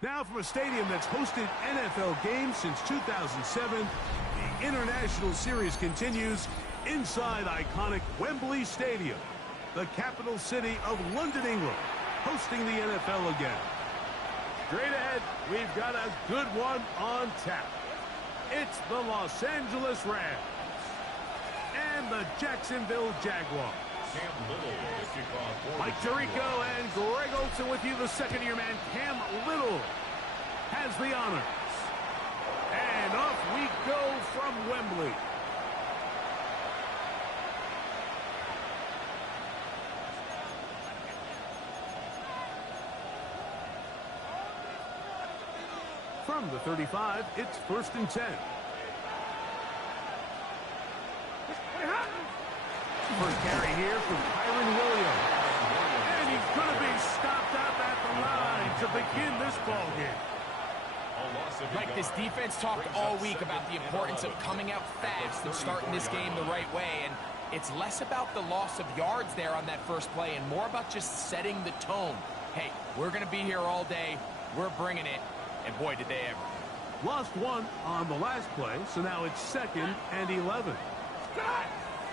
Now from a stadium that's hosted NFL games since 2007, the International Series continues inside iconic Wembley Stadium, the capital city of London, England, hosting the NFL again. Straight ahead, we've got a good one on tap. It's the Los Angeles Rams and the Jacksonville Jaguars. Mike Tirico and Greg Olson with you. The second-year man, Cam Little, has the honors. And off we go from Wembley. From the 35, it's 1st and 10. First carry here from Kyron Williams. And he's going to be stopped up at the line to begin this ball game. Like, this defense talked all week about the importance of coming out fast and starting this game the right way. And it's less about the loss of yards there on that first play and more about just setting the tone. Hey, we're going to be here all day. We're bringing it. And boy, did they ever. Lost one on the last play, so now it's 2nd and 11.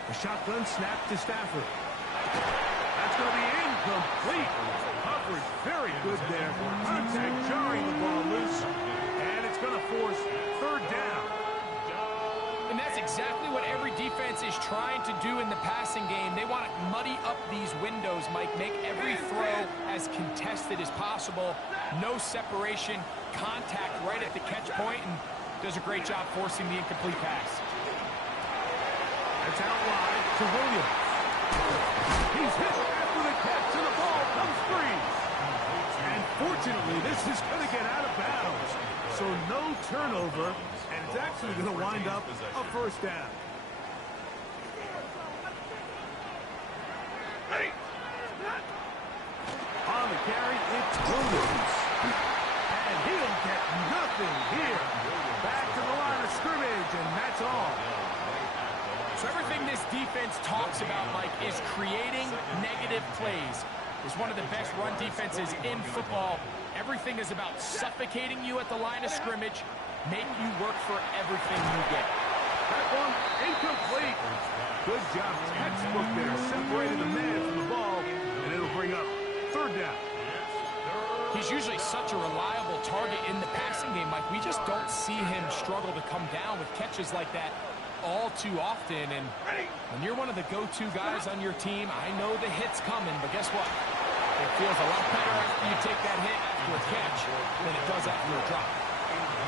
A shotgun snap to Stafford. That's going to be incomplete. Coverage very good there. Contact jarring the ball loose. And it's going to force 3rd down. And that's exactly what every defense is trying to do in the passing game. They want to muddy up these windows, Mike. Make every throw as contested as possible. No separation. Contact right at the catch point, and does a great job forcing the incomplete pass. That's out wide to Williams. He's hit after the catch, and the ball comes free. And fortunately, this is going to get out of bounds. So no turnover, and it's actually going to wind up a 1st down. On the carry, it's Williams. And he'll get nothing here. Back to the line of scrimmage, and that's all. So everything this defense talks about, Mike, is creating negative plays. It's one of the best run defenses in football. Everything is about suffocating you at the line of scrimmage, make you work for everything you get. That one incomplete. Good job. Textbook there. Separated the man from the ball, and it'll bring up 3rd down. He's usually such a reliable target in the passing game, Mike. We just don't see him struggle to come down with catches like that all too often. And when you're one of the go-to guys on your team, I know the hit's coming, but guess what? It feels a lot better after you take that hit after a catch than it does after a drop.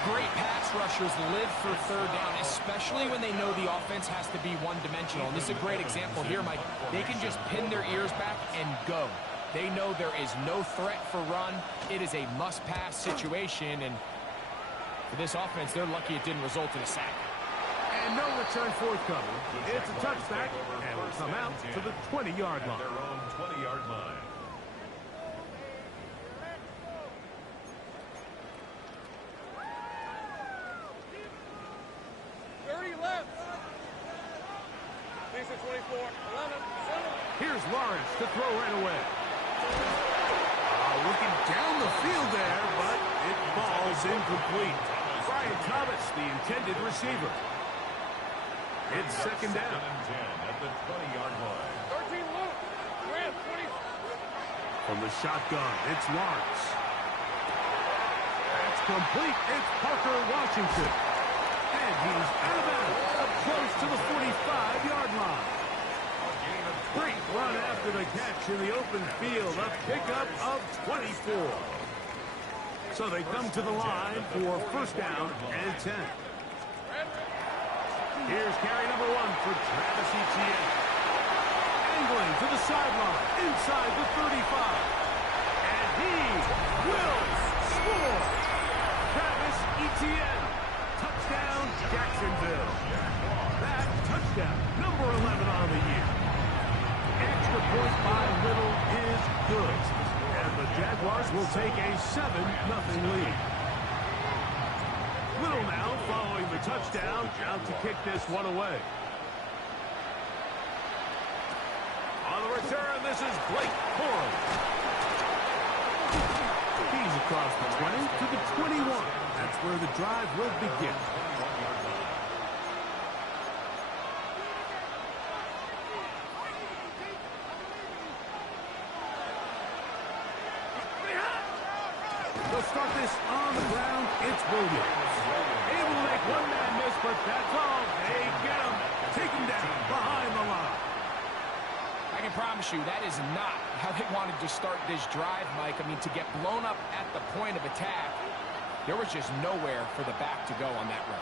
Great pass rushers live for 3rd down, especially when they know the offense has to be one-dimensional. And this is a great example here, Mike. They can just pin their ears back and go. They know there is no threat for run. It is a must-pass situation, and for this offense, they're lucky it didn't result in a sack. And no return forthcoming. It's a touchback, and will come out to the 20-yard line. Their own 20-yard line. Here's Lawrence to throw right away. Looking down the field there, but it falls incomplete. Brian Thomas, the intended receiver. It's 2nd down. At the 20-yard line. From the shotgun, it's Lawrence. That's complete. It's Parker Washington. And he's out of bounds, up close to the 45-yard line. Great run after the catch in the open field. A pickup of 24. So they come to the line for 1st down and 10. Here's carry number 1 for Travis Etienne. Angling to the sideline, inside the 35. And he will score. Travis Etienne. Touchdown, Jacksonville. That touchdown, number 11 on the year. Extra point by Little is good. And the Jaguars will take a 7-0 lead. Little now following the touchdown, out to kick this one away. On the return, this is Blake Corum. He's across the 20 to the 21. That's where the drive will begin. They'll start this on the ground. It's Williams. Able to make one man miss, but that's all. They get him. Take him down behind the line. I can promise you that is not how they wanted to start this drive, Mike. I mean, to get blown up at the point of attack, there was just nowhere for the back to go on that run.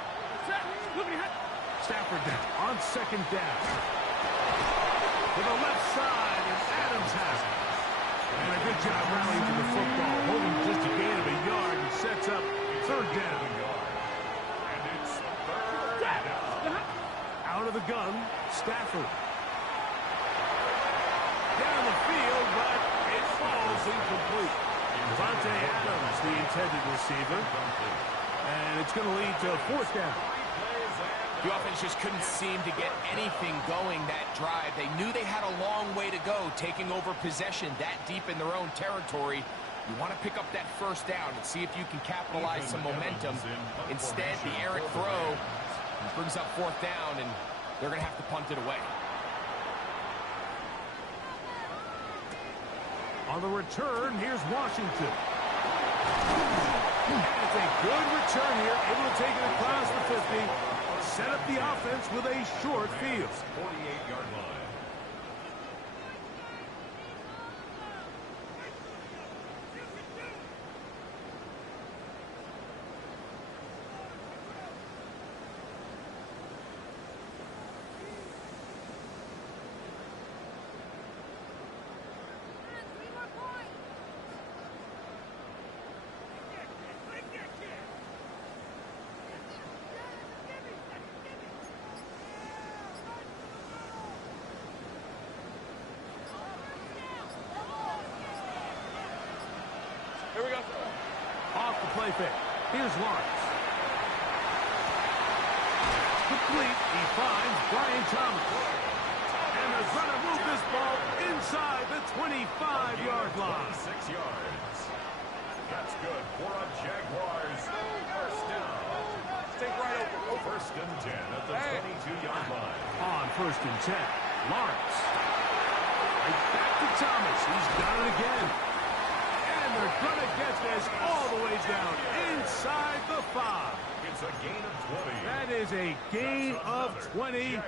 Stafford down on second down. To the left side, and Adams has it. And a good job rallying to the football, holding just a gain of a yard, and sets up third down. And it's third down. Out of the gun, Stafford. Down the field, but it falls incomplete. Devontae Adams, the intended receiver. And it's going to lead to a fourth down. The offense just couldn't seem to get anything going that drive. They knew they had a long way to go, taking over possession that deep in their own territory. You want to pick up that first down and see if you can capitalize some momentum. Instead, the errant throw brings up fourth down, and they're going to have to punt it away. On the return, here's Washington. And it's a good return here, able to take it across the 50. Set up the offense with a short field. 48-yard line. Off the play fake. Here's Lawrence. Complete. He finds Brian Thomas. And they're going to move this ball inside the 25-yard line. 6 yards. That's good for a Jaguars first down. Take right over. First and 10 at the 22-yard line. On first and 10, Lawrence. Right back to Thomas. He's done it again. And they're going to get this all the way down inside the 5. It's a gain of 20. That is a gain of 20.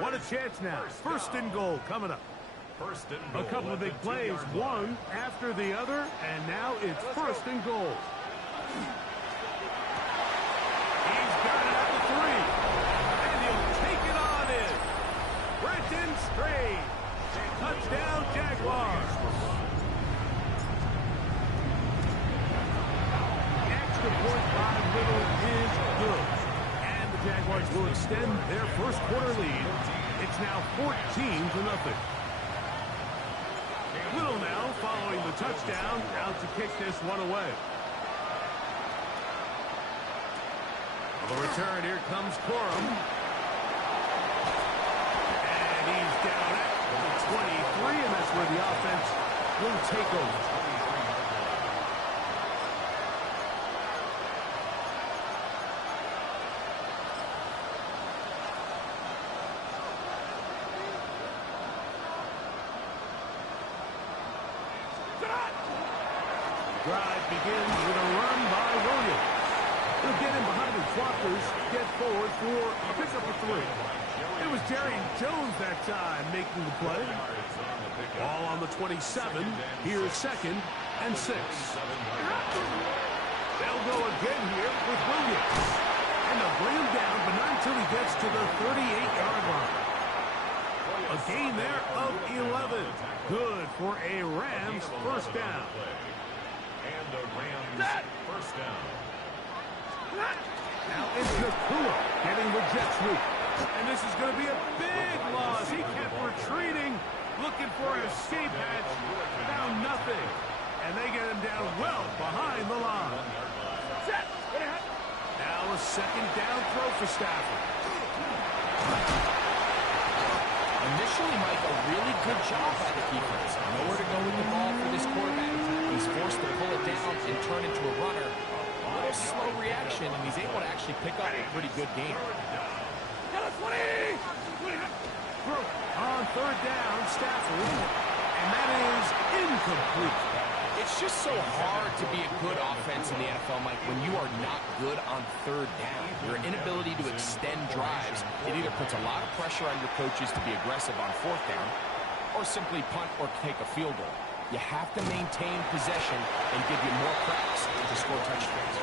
What a chance now. First and goal coming up. First and goal. A couple of big plays, one after the other, and now it's first and goal. He's got it at the 3. And he'll take it on in. Brenton Strange. Touchdown, Jaguars. The point by Little is good. And the Jaguars will extend their first quarter lead. It's now 14-0. Little now following the touchdown, out to kick this one away. On the return, here comes Corum. And he's down at the 23, and that's where the offense will take over. Drive begins with a run by Williams. He'll get in behind the blockers, get forward for a pickup of 3. It was Jerry Jones that time making the play. Ball on the 27. Here's second and 6. They'll go again here with Williams. And they'll bring him down, but not until he gets to the 38-yard line. A gain there of 11. Good for a Rams first down. And the Rams first down. Now it's Nakua getting the jet sweep. And this is going to be a big loss. He kept retreating, looking for an escape hatch. Found nothing. And they get him down well behind the line. Now a second down throw for Stafford. Initially, Mike, a really good job by the defense. Nowhere to go with the ball for this quarterback. He's forced to pull it down and turn into a runner. A little slow reaction, and he's able to actually pick up a pretty good game. On third down, Stafford, and that is incomplete. It's just so hard to be a good offense in the NFL, Mike, when you are not good on third down. Your inability to extend drives, it either puts a lot of pressure on your coaches to be aggressive on fourth down or simply punt or take a field goal. You have to maintain possession and give you more cracks to score touchdowns.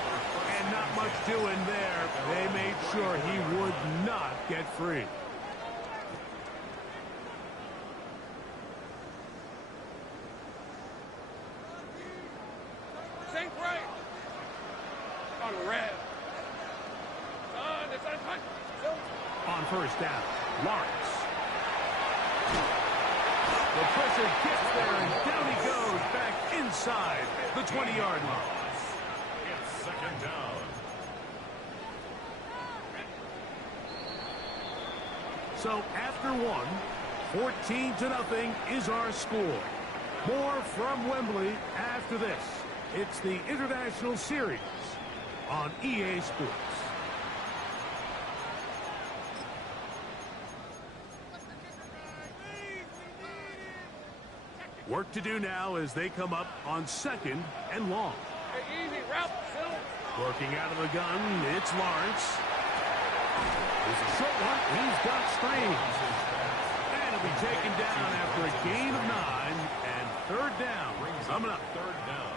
And not much doing there. They made sure he would not get free. On first down, Lawrence. The pressure gets there, and down he goes back inside the 20-yard line. It's second down. So after one, 14-0 is our score. More from Wembley after this. It's the International Series on EA Sports. Work to do now as they come up on second and long. Working out of the gun, it's Lawrence. There's a short one. He's got strings. And he'll be taken down after a gain of 9 and third down. Coming up. Third down.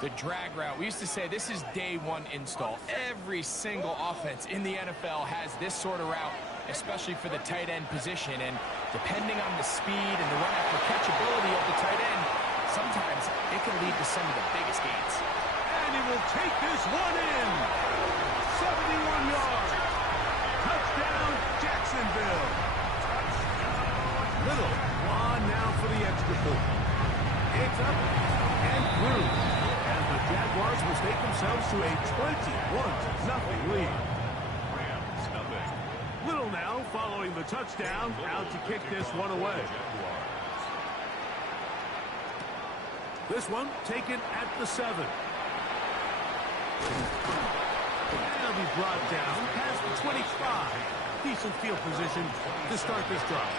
The drag route. We used to say this is day one install. Every single offense in the NFL has this sort of route, especially for the tight end position. And depending on the speed and the run after catchability of the tight end, sometimes it can lead to some of the biggest gains. And he will take this one in. 71 yards. Touchdown, Jacksonville. Little on now for the extra point. It's up and through. And the Jaguars will take themselves to a 21-0 lead. Rams, nothing. Little now following the touchdown, out to kick this one away. This one taken at the 7. And he'll be brought down past the 25. Decent field position to start this drive.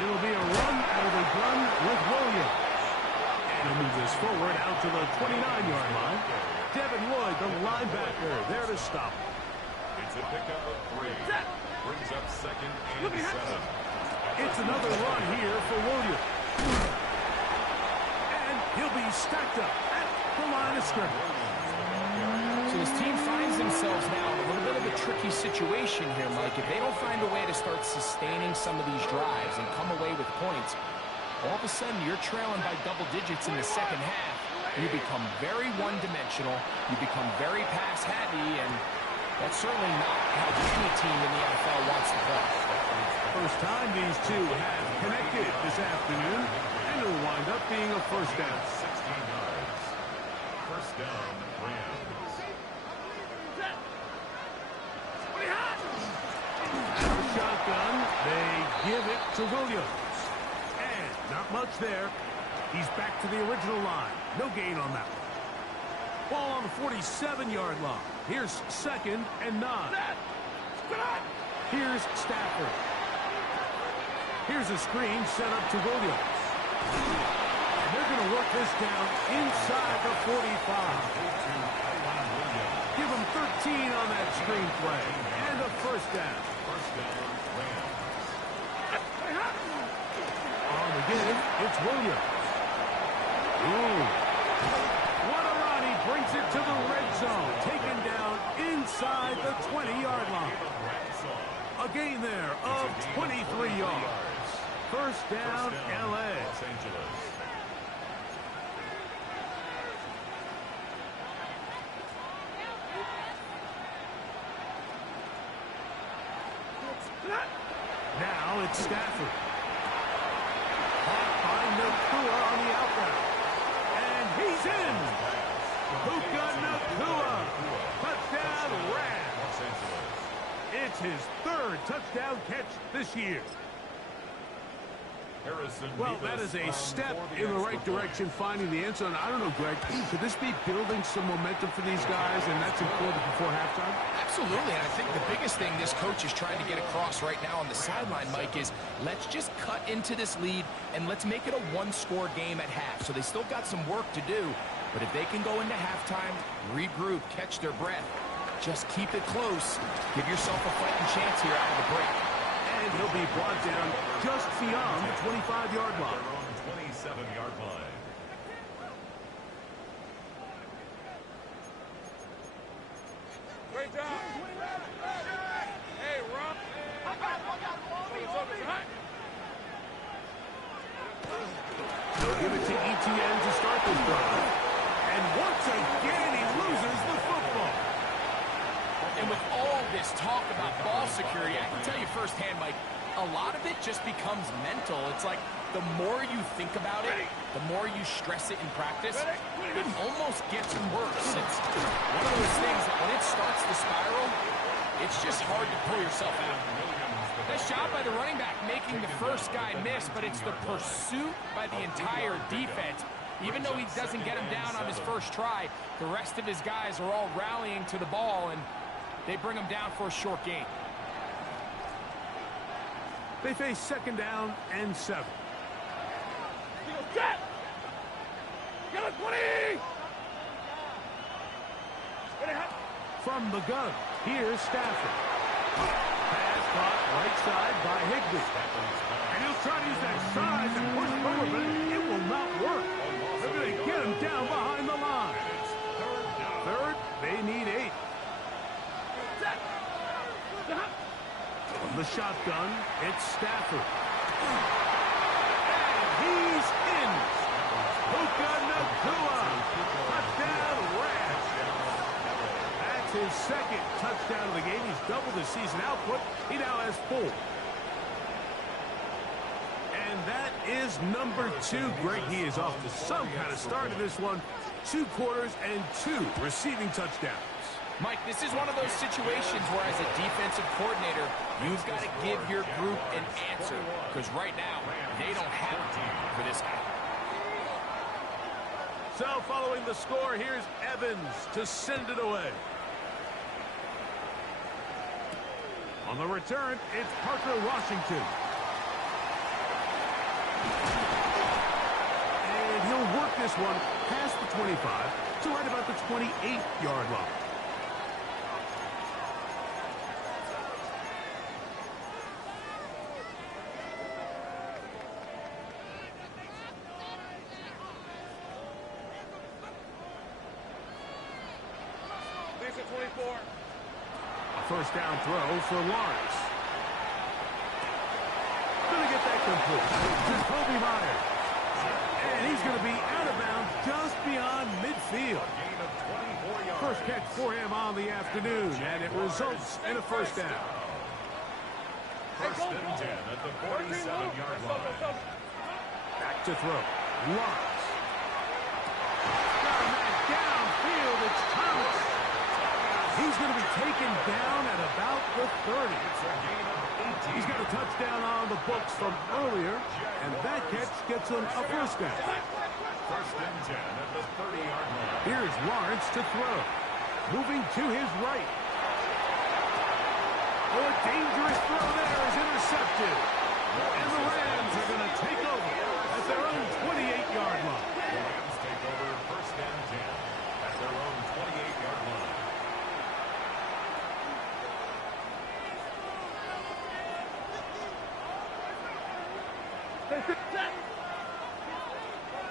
It'll be a run out of the gun with Williams. And he'll move this forward out to the 29-yard line. Devin Lloyd, the linebacker, there to stop. It's a pickup of 3. Brings up second and 7. It's another run here for Williams. And he'll be stacked up at the line of scrimmage. So this team finds themselves now in a little bit of a tricky situation here, Mike. If they don't find a way to start sustaining some of these drives and come away with points, all of a sudden you're trailing by double digits in the second half. You become very one-dimensional. You become very pass-heavy, and that's certainly not how any team in the NFL wants to play. First time these two have connected this afternoon, and it'll wind up being a first down. 16 yards. First down, Rams. Shotgun, they give it to Williams. And not much there. He's back to the original line. No gain on that one. Ball on the 47-yard line. Here's second and 9. Here's Stafford. Here's a screen set up to Williams. And they're going to work this down inside the 45. Give him 13 on that screen play. And a first down. First down, Rams. On the give, it's Williams. Ooh. What a run. He brings it to the red zone. Taken down inside the 20-yard line. A gain there of 23 yards. First down, L.A. Los Angeles. Now it's Stafford. Caught by Nakua on the outright. And he's in. Puka Nacua. Touchdown, Rams. It's his third touchdown catch this year. Well, that is a step in the right direction, finding the end zone. I don't know, Greg, could this be building some momentum for these guys, and that's important before halftime? Absolutely, and I think the biggest thing this coach is trying to get across right now on the sideline, Mike, is let's just cut into this lead, and let's make it a one-score game at half. So they still got some work to do, but if they can go into halftime, regroup, catch their breath, just keep it close, give yourself a fighting chance here out of the break. And he'll be brought down just beyond the 25-yard line. 27-yard line. Great job. Hey, Rob. They'll give it to ETN to start this drive. And once again, he loses the football. And with all this talk about ball security, I can tell you firsthand, Mike, a lot of it just becomes mental. It's like the more you think about it, the more you stress it in practice, it almost gets worse. It's one of those things that when it starts to spiral, it's just hard to pull yourself out. Nice job by the running back making the first guy miss, but it's the pursuit by the entire defense. Even though he doesn't get him down on his first try, the rest of his guys are all rallying to the ball, and they bring him down for a short gain. They face second down and 7. Get! Get it, 20! From the gun, here's Stafford. Pass caught right side by Higbee. And he'll try to use that size and push forward, but it will not work. They're going to get him down behind the line. Third, they need 8. From the shotgun, it's Stafford. And he's in. Puka Nacua. Touchdown, Rams. That's his second touchdown of the game. He's doubled his season output. He now has 4. And that is number 2. Greg, he is off to some kind of start in this one. 2 quarters and 2 receiving touchdowns. Mike, this is one of those situations where as a defensive coordinator, you've got to give your group an answer. Because right now, they don't have a team for this guy. So following the score, here's Evans to send it away. On the return, it's Parker Washington. And he'll work this one past the 25 to right about the 28-yard line. First down throw for Lawrence. Going to get that complete to Kobe Myers. And he's going to be out of bounds just beyond midfield. First catch for him on the afternoon, and it results in a first down. First and 10 at the 47-yard line. Back to throw. Lawrence. Got that downfield. It's Thomas. He's going to be taken down at about the 30. He's got a touchdown on the books from earlier, and that catch gets him a first down. First and 10 at the 30-yard line. Here's Lawrence to throw. Moving to his right. Oh, a dangerous throw there is intercepted. And the Rams are going to take over at their own 28-yard line. The Rams take over first and 10 at their own 28-yard line.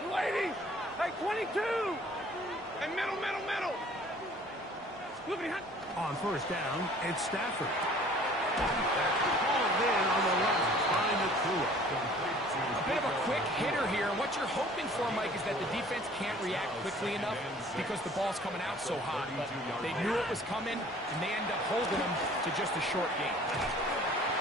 Ladies, hey, 22! And middle. On first down, it's Stafford. Called in on the left by Nacua. A bit of a quick hitter here. What you're hoping for, Mike, is that the defense can't react quickly enough because the ball's coming out so hot. But they knew it was coming, and they end up holding them to just a short gain.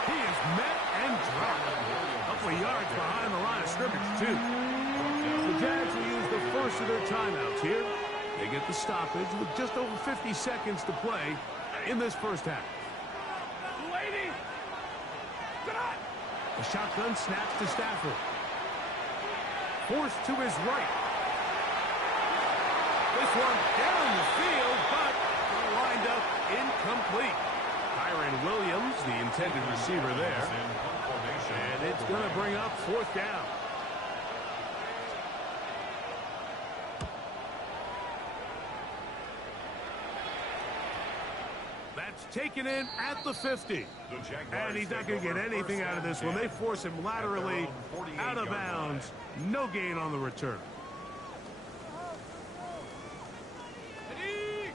He is met and dropped. A couple of yards behind the line of scrimmage, too. The Jags will use the first of their timeouts here. They get the stoppage with just over 50 seconds to play in this first half. Lady! The shotgun snaps to Stafford. Forced to his right. This one down the field, but lined up incomplete. Kyron Williams, the intended receiver there. And it's going to bring up fourth down. That's taken in at the 50. And he's not going to get anything out of this one. They force him laterally out of bounds. No gain on the return. Ready?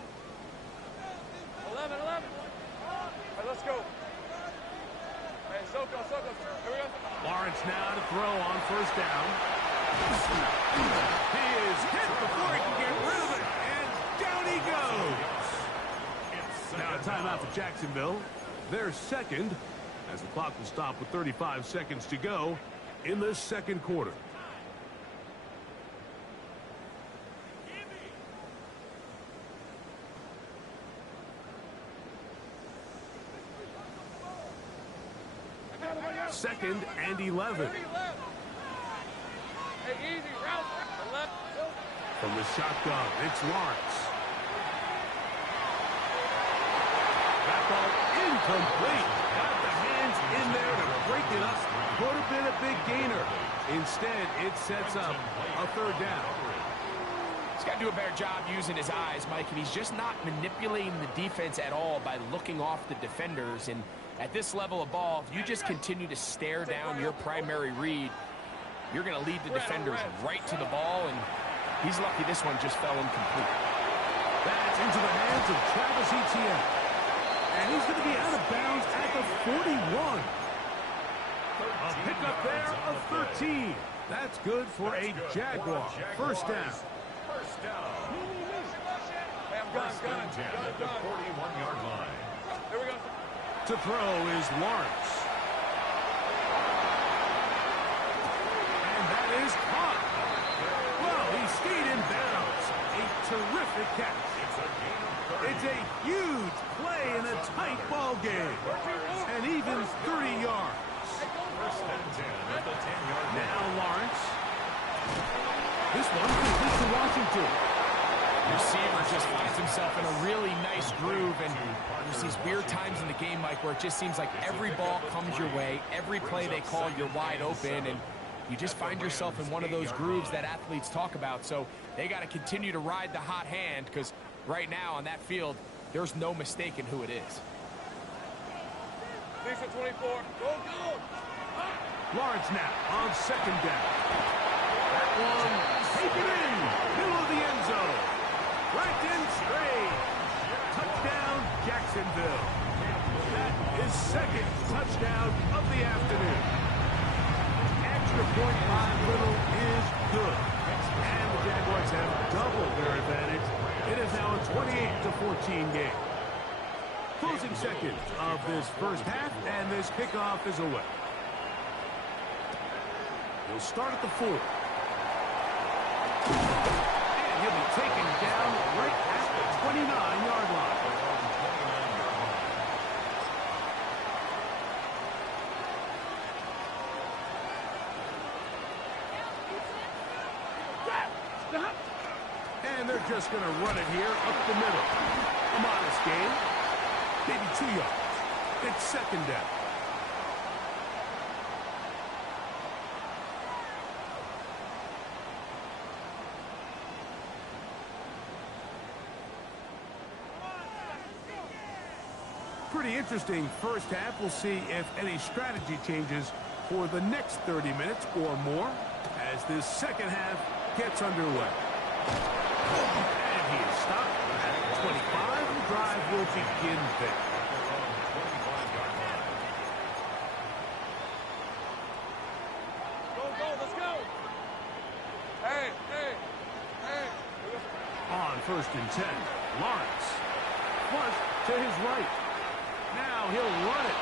11. All right, let's go. Hey, Soko. Here we go. Lawrence now to throw on first down. He is hit before he can get rid of it. And down he goes. Now a timeout for Jacksonville. They're second as the clock will stop with 35 seconds to go in the second quarter. Second and 11. Hey, easy, route. Left. From the shotgun, it's Lawrence. That ball incomplete. Got the hands in there to break it up. Could have been a big gainer. Instead, it sets up a third down. He's got to do a better job using his eyes, Mike, and he's just not manipulating the defense at all by looking off the defenders. And at this level of ball, if you just continue to stare down your primary read, you're going to lead the defenders right to the ball, and he's lucky this one just fell incomplete. That's into the hands of Travis Etienne. And he's going to be out of bounds at the 41. A pickup there of 13. That's good for a Jaguar. First down. Hey, I'm gone. 41-yard line. Here we go. To throw is Lawrence. And that is caught. Well, he stayed in bounds. A terrific catch. It's a huge play in a tight ball game. And even 30 yards. First and 10 at the 10-yard line. Now Lawrence. This one completes to Washington. Receiver just finds himself in a really nice groove, and there's these weird times in the game, Mike, where it just seems like every ball comes your way, every play they call, you're wide open, and you just find yourself in one of those grooves that athletes talk about. So they got to continue to ride the hot hand, because right now on that field, there's no mistaking who it is. Lisa 24. Go. Lawrence now on second down. That one taken in, middle of the end zone. Right in straight. Touchdown, Jacksonville. That is second touchdown of the afternoon. Extra point by Little is good. And the Jaguars have doubled their advantage. It is now a 28-14 game. Closing seconds of this first half, and this kickoff is away. He'll start at the 4. And he'll be taken down right at the 29-yard line. And they're just going to run it here up the middle. A modest gain. Maybe 2 yards. It's second down. Pretty interesting first half. We'll see if any strategy changes for the next 30 minutes or more as this second half gets underway. And he is stopped at 25. The drive will begin there. Go, let's go. Hey. On first and 10, Lawrence. Flush to his right. Now he'll run it.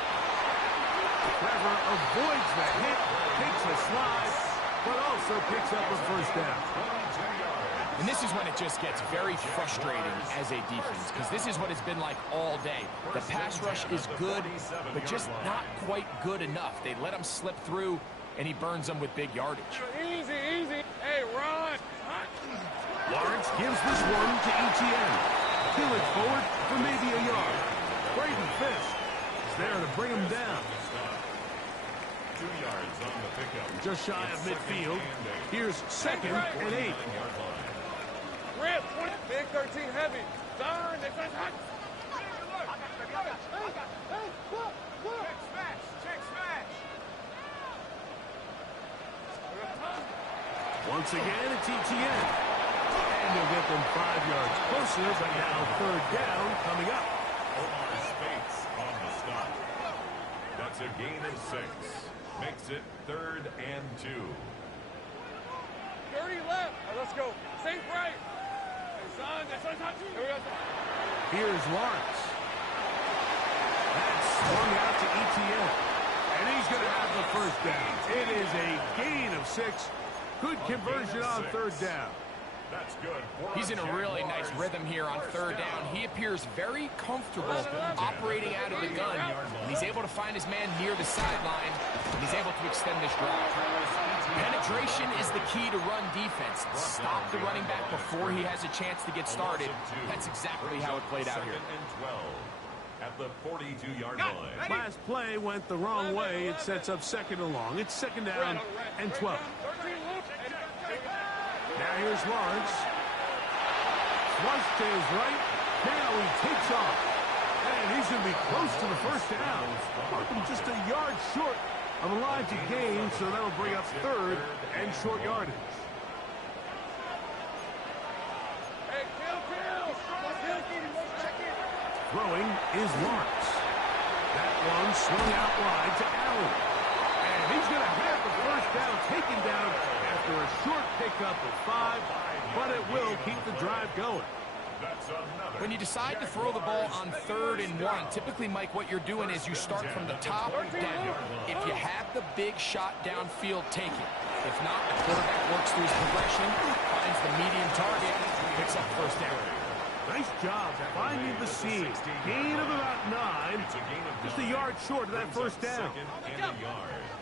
Trevor avoids the hit, takes a slide, but also picks up a first down. And this is when it just gets very frustrating as a defense, because this is what it's been like all day. The pass rush is good, but just not quite good enough. They let him slip through, and he burns them with big yardage. Easy, easy. Hey, run. Lawrence gives this one to ETN. Kill it forward for maybe a yard. Braden Fisk is there to bring him down. 2 yards on the pickup. Just shy of midfield. Here's 2nd and 8. Rip, big 13 heavy. Darn, they got hot. Check smash. Once again, it's ETN. And they'll get them 5 yards closer, but now 3rd down coming up. Omar Spates on the stop. That's a gain of 6. Makes it 3rd and 2. 30 left. Let's go. Safe right. Here's Lawrence. That's swung out to ETN. And he's going to have the first down. It is a gain of 6. Good conversion on 3rd down. That's good. He's in a really nice rhythm here on 3rd down. He appears very comfortable operating out of the gun. And he's able to find his man near the sideline. And he's able to extend this drive. Penetration is the key to run defense. Stop the running back before he has a chance to get started. That's exactly how it played out here. 2nd and 12 at the 42-yard line. Last play went the wrong way. It sets up 2nd and long. It's 2nd down and 12. Now here's Lawrence. Flush to his right. Now he takes off. And he's going to be close to the first down. Markham just a yard short of a line to gain, so that'll bring up 3rd and short yardage. Hey, kill. Throwing is Lawrence. That one swung out wide to Allen. And he's going to have the first down taken down after a short pickup of 5, but it will keep the drive going. When you decide to throw the ball on 3rd and 1, typically, Mike, what you're doing is you start from the top down. If you have the big shot downfield, take it. If not, the quarterback works through his progression, finds the medium target, picks up first down. Nice job finding the seam. Gain of about 9. Just a yard short of that first down.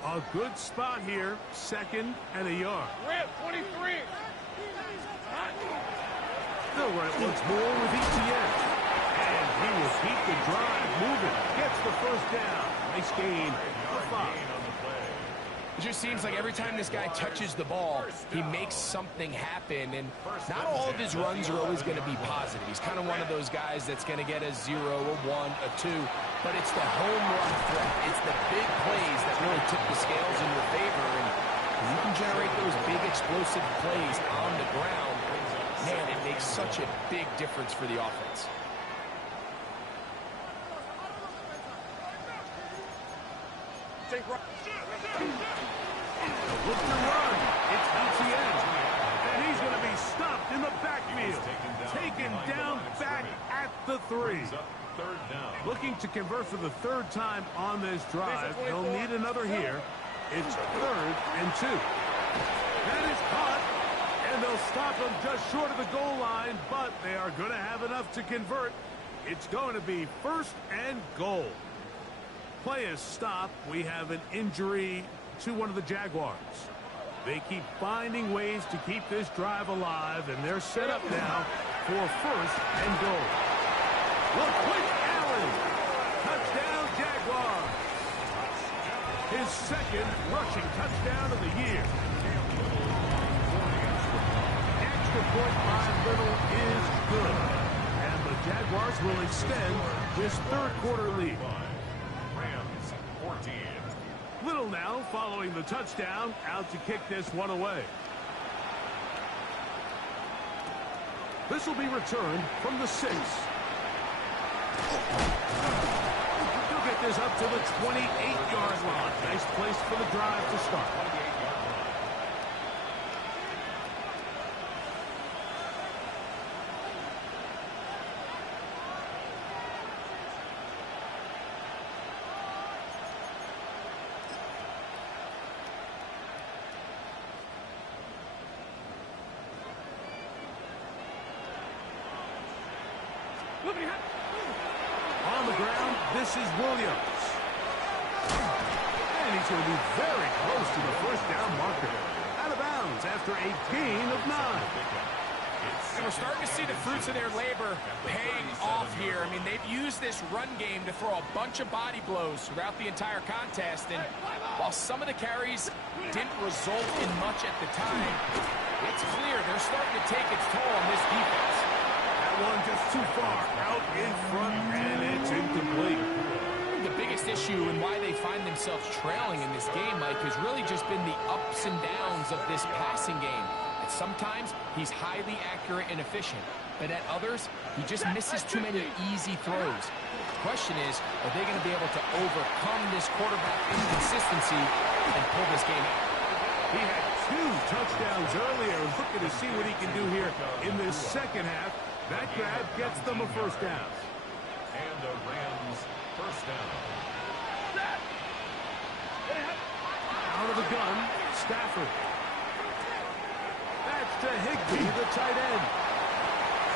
A good spot here. 2nd and a yard. Rip, 23. They'll run it once more with ETN. And he will keep the drive moving. Gets the first down. Nice gain of 5. It just seems like every time this guy touches the ball, he makes something happen. And not all of his runs are always going to be positive. He's kind of one of those guys that's going to get a 0, a 1, a 2. But it's the home run threat. It's the big plays that really tip the scales in your favor. And you can generate those big explosive plays on the ground. Man, it makes such a big difference for the offense. Take right. Look to run. It's ETN. And he's going to be stopped in the backfield. Taken down back at the 3. Looking to convert for the 3rd time on this drive. They'll need another here. It's 3rd and 2. That is caught. And they'll stop him just short of the goal line, but they are going to have enough to convert. It's going to be 1st and goal. Play is stopped. We have an injury to one of the Jaguars. They keep finding ways to keep this drive alive, and they're set up now for 1st and goal. Look, quick, Allen. Touchdown, Jaguars. His 2nd rushing touchdown of the year. Extra point by Little is good. And the Jaguars will extend this 3rd quarter lead. Rams 14. Little now following the touchdown, out to kick this one away. This will be returned from the 6. He'll get this up to the 28-yard line. Nice place for the drive to start. On the ground, this is Williams. And he's going to be very close to the first down marker. Out of bounds after a gain of 9. And we're starting to see the fruits of their labor paying off here. I mean, they've used this run game to throw a bunch of body blows throughout the entire contest. And while some of the carries didn't result in much at the time, it's clear they're starting to take its toll on this defense. That one just too far out in front, and it's incomplete. The biggest issue and why they find themselves trailing in this game, Mike, has really just been the ups and downs of this passing game. At sometimes, he's highly accurate and efficient, but at others, he just misses too many easy throws. The question is, are they going to be able to overcome this quarterback inconsistency and pull this game out? He had 2 touchdowns earlier. Looking to see what he can do here in this second half. That grab gets them a first down. And the Rams first down. Out of the gun, Stafford. That's to Higbee, the tight end.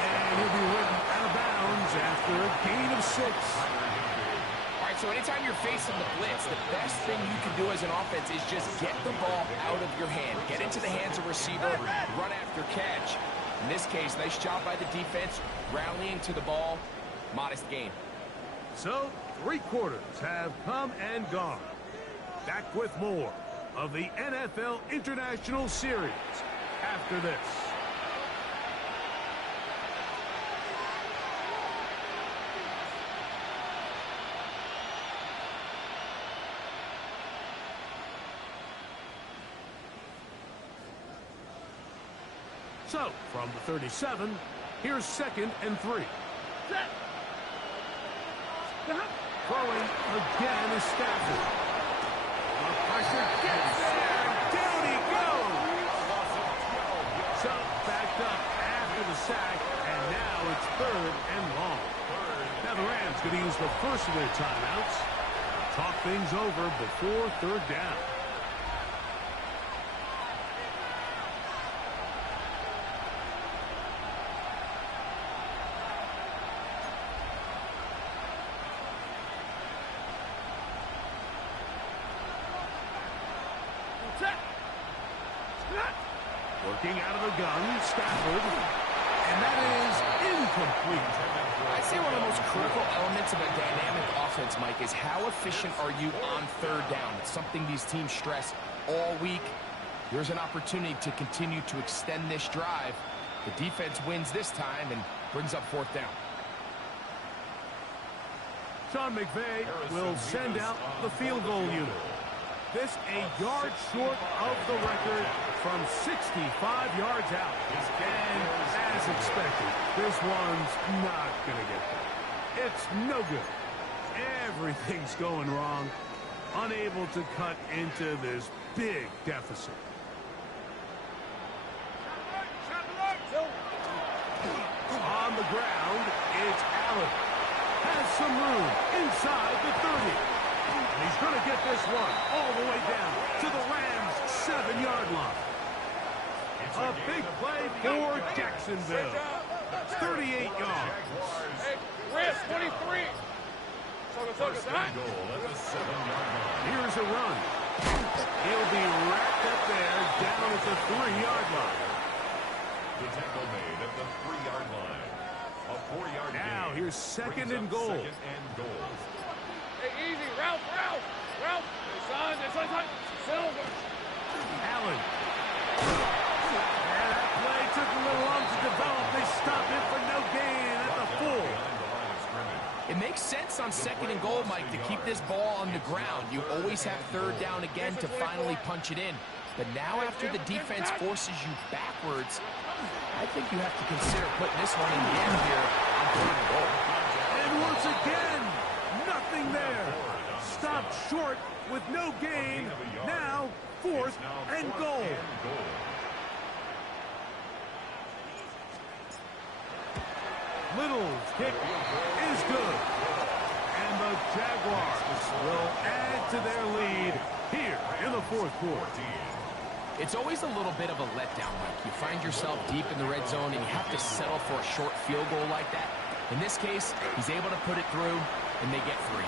And he'll be written out of bounds after a gain of 6. All right, so anytime you're facing the blitz, the best thing you can do as an offense is just get the ball out of your hand. Get into the hands of receiver, run after catch. In this case, nice job by the defense, rallying to the ball. Modest gain. So, 3 quarters have come and gone. Back with more of the NFL International Series after this. So, from the 37, here's 2nd and 3. Throwing again is Stafford. The pressure gets there. Down he goes. So, backed up after the sack, and now it's 3rd and long. Now the Rams going to use the first of their timeouts. Talk things over before 3rd down. Working out of the gun, Stafford, and that is incomplete. I'd say one of the most critical elements of a dynamic offense, Mike, is how efficient are you on 3rd down? It's something these teams stress all week. Here's an opportunity to continue to extend this drive. The defense wins this time and brings up 4th down. Sean McVay will send out the field goal unit. This a yard short of the record from 65 yards out. And as expected, this one's not going to get there. It's no good. Everything's going wrong. Unable to cut into this big deficit. On the ground, it's Allen. Has some room inside the 30. He's going to get this one all the way down to the Rams' 7-yard line. A big play for Jacksonville. 38 yards. Hey, Rams, 23. Here's a run. He'll be wrapped up there down at the 3-yard line. The tackle made at the 3-yard line. A 4-yard gain. Now here's 2nd and goal. 2nd and goal. Hey, easy. Ralph. Son. Silver. Allen. And that play took a little long to develop. They stop it for no gain at the 4. It makes sense on 2nd and goal, Mike, to keep this ball on the ground. You always have 3rd down again to finally punch it in. But now after the defense forces you backwards, I think you have to consider putting this one in the end here on 3rd and goal. And once again, nothing there. Stopped short with no gain. Now 4th and goal. Little's kick is good. And the Jaguars will add to their lead here in the 4th quarter. It's always a little bit of a letdown, Mike. You find yourself deep in the red zone and you have to settle for a short field goal like that. In this case, he's able to put it through, and they get 3.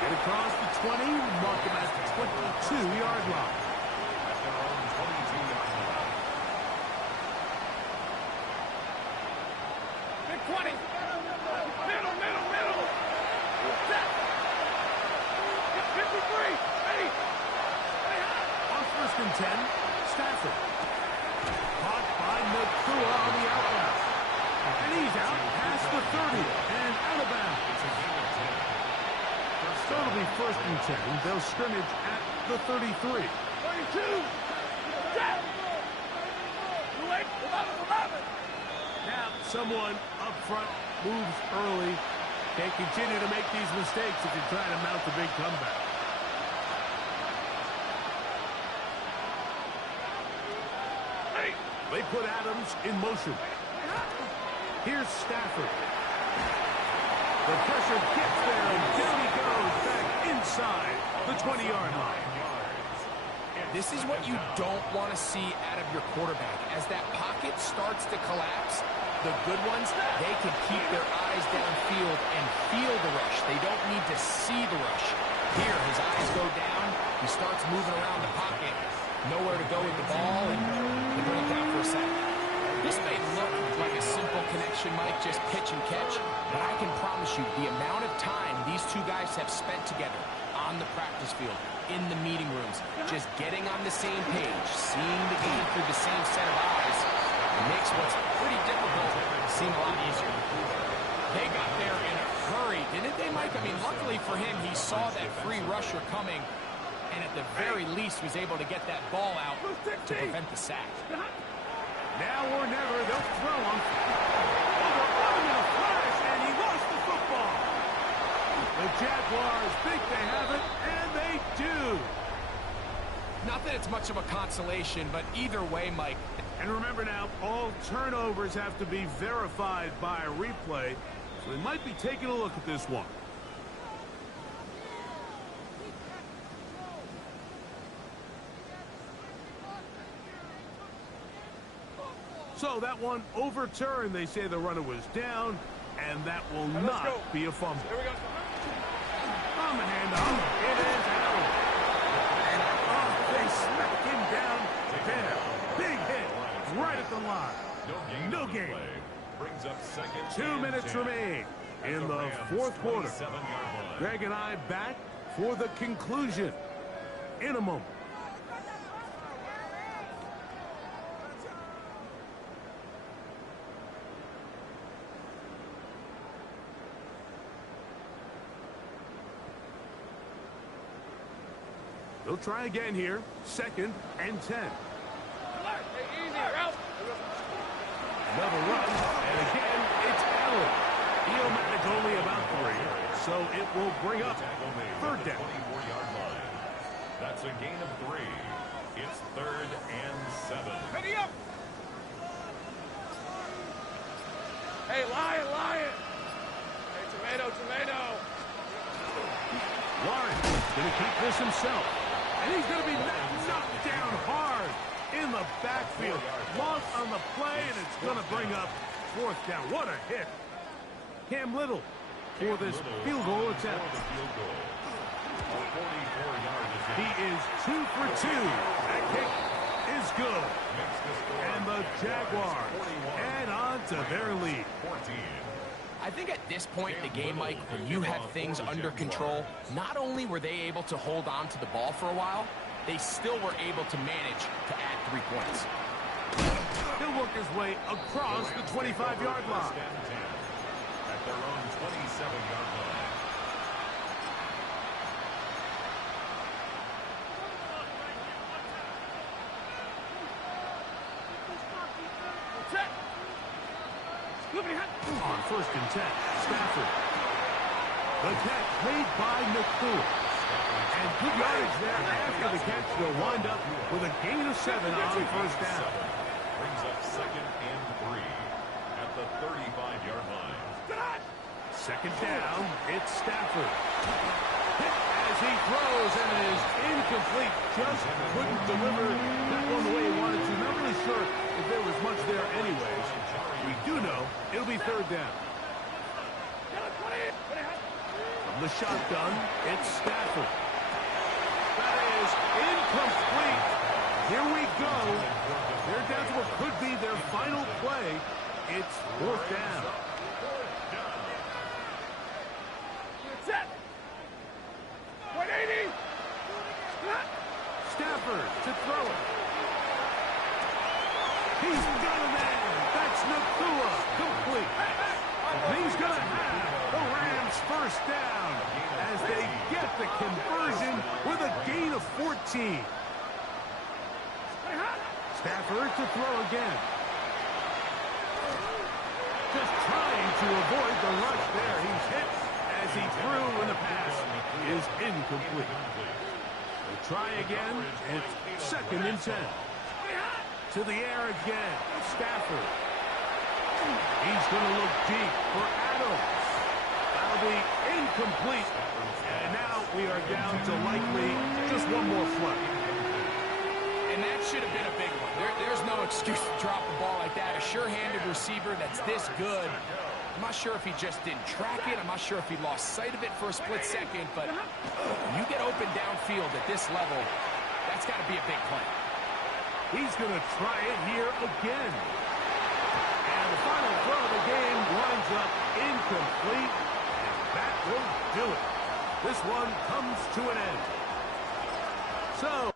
Get across the 20, mark him at the 22-yard line. At their own 22-yard line. Big 20. Middle. Set. 53. Ready. On first and 10, Stafford. Caught by McClure on the outlet. And he's out past the 30 and out of bounds. So it'll be first and 10. They'll scrimmage at the 33. 32. Set. You wait. 11. Now someone up front moves early. Can't continue to make these mistakes if you're trying to mount a big comeback. They put Adams in motion. Here's Stafford. The pressure gets there, and down he goes back inside the 20-yard line. This is what you don't want to see out of your quarterback. As that pocket starts to collapse, the good ones, they can keep their eyes downfield and feel the rush. They don't need to see the rush. Here, his eyes go down. He starts moving around the pocket. Nowhere to go with the ball, and they bring it down for a sack. This may look like a simple connection, Mike, just pitch and catch, but I can promise you the amount of time these two guys have spent together on the practice field, in the meeting rooms, just getting on the same page, seeing the game through the same set of eyes, makes what's pretty difficult seem a lot easier. They got there in a hurry, didn't they, Mike? I mean, luckily for him, he saw that free rusher coming, and at the very least was able to get that ball out to prevent the sack. Now or never, they'll throw him. Overrun in a flash, and he lost the football. The Jaguars think they have it, and they do. Not that it's much of a consolation, but either way, Mike. And remember now, all turnovers have to be verified by a replay, so we might be taking a look at this one. So that one overturned. They say the runner was down, and that will not be a fumble. Here we go. On the handoff, it is out. And they smack him down there. Big hit right at the line. No gain. Brings up second. 2 minutes remain in the fourth quarter. Greg and I back for the conclusion in a moment. They'll try again here. 2nd and 10. Hey, easy, route. Another run, and again, it's Allen. Iomatic only about 3, so it will bring up 3rd down. 24-yard line. That's a gain of 3. It's 3rd and 7. Ready up. Hey, lion. Hey, tomato. Lawrence going to keep this himself. And he's going to be knocked down hard in the backfield. Lost on the play, and it's going to bring up 4th down. What a hit. Cam Little for this field goal attempt. He is 2 for 2. That kick is good. And the Jaguars add on to their lead. I think at this point in the game, Mike, when you have things under control, not only were they able to hold on to the ball for a while, they still were able to manage to add 3 points. He'll work his way across the 25-yard line. At their own 27-yard line. On 1st and 10, Stafford. The catch made by McClure. And good yardage there after the catch. They'll wind up with a gain of 7 on 1st down. Brings up 2nd and 3 at the 35-yard line. 2nd down, it's Stafford. Hit as he throws, and it is incomplete. Just couldn't deliver that one the way he wanted to. Not really sure if there was much there anyways. We do know it'll be third down. From the shotgun, it's Stafford. That is incomplete. Here we go. They're down to what could be their final play. It's fourth down. Set. 180. Stafford to throw it. He's got a man. That's Nakua. Complete. And he's going to have the Rams first down as they get the conversion with a gain of 14. Stafford to throw again. Just trying to avoid the rush there. He's hit as he threw, and the pass is incomplete. They'll try again. It's 2nd and 10. To the air again. Stafford. He's going to look deep for Adams. That'll be incomplete. And now we are down to likely just one more play. And that should have been a big one. There's no excuse to drop the ball like that. A sure-handed receiver that's this good. I'm not sure if he just didn't track it. I'm not sure if he lost sight of it for a split second. But when you get open downfield at this level, that's got to be a big play. He's going to try it here again. And the final throw of the game winds up incomplete. And that will do it. This one comes to an end. So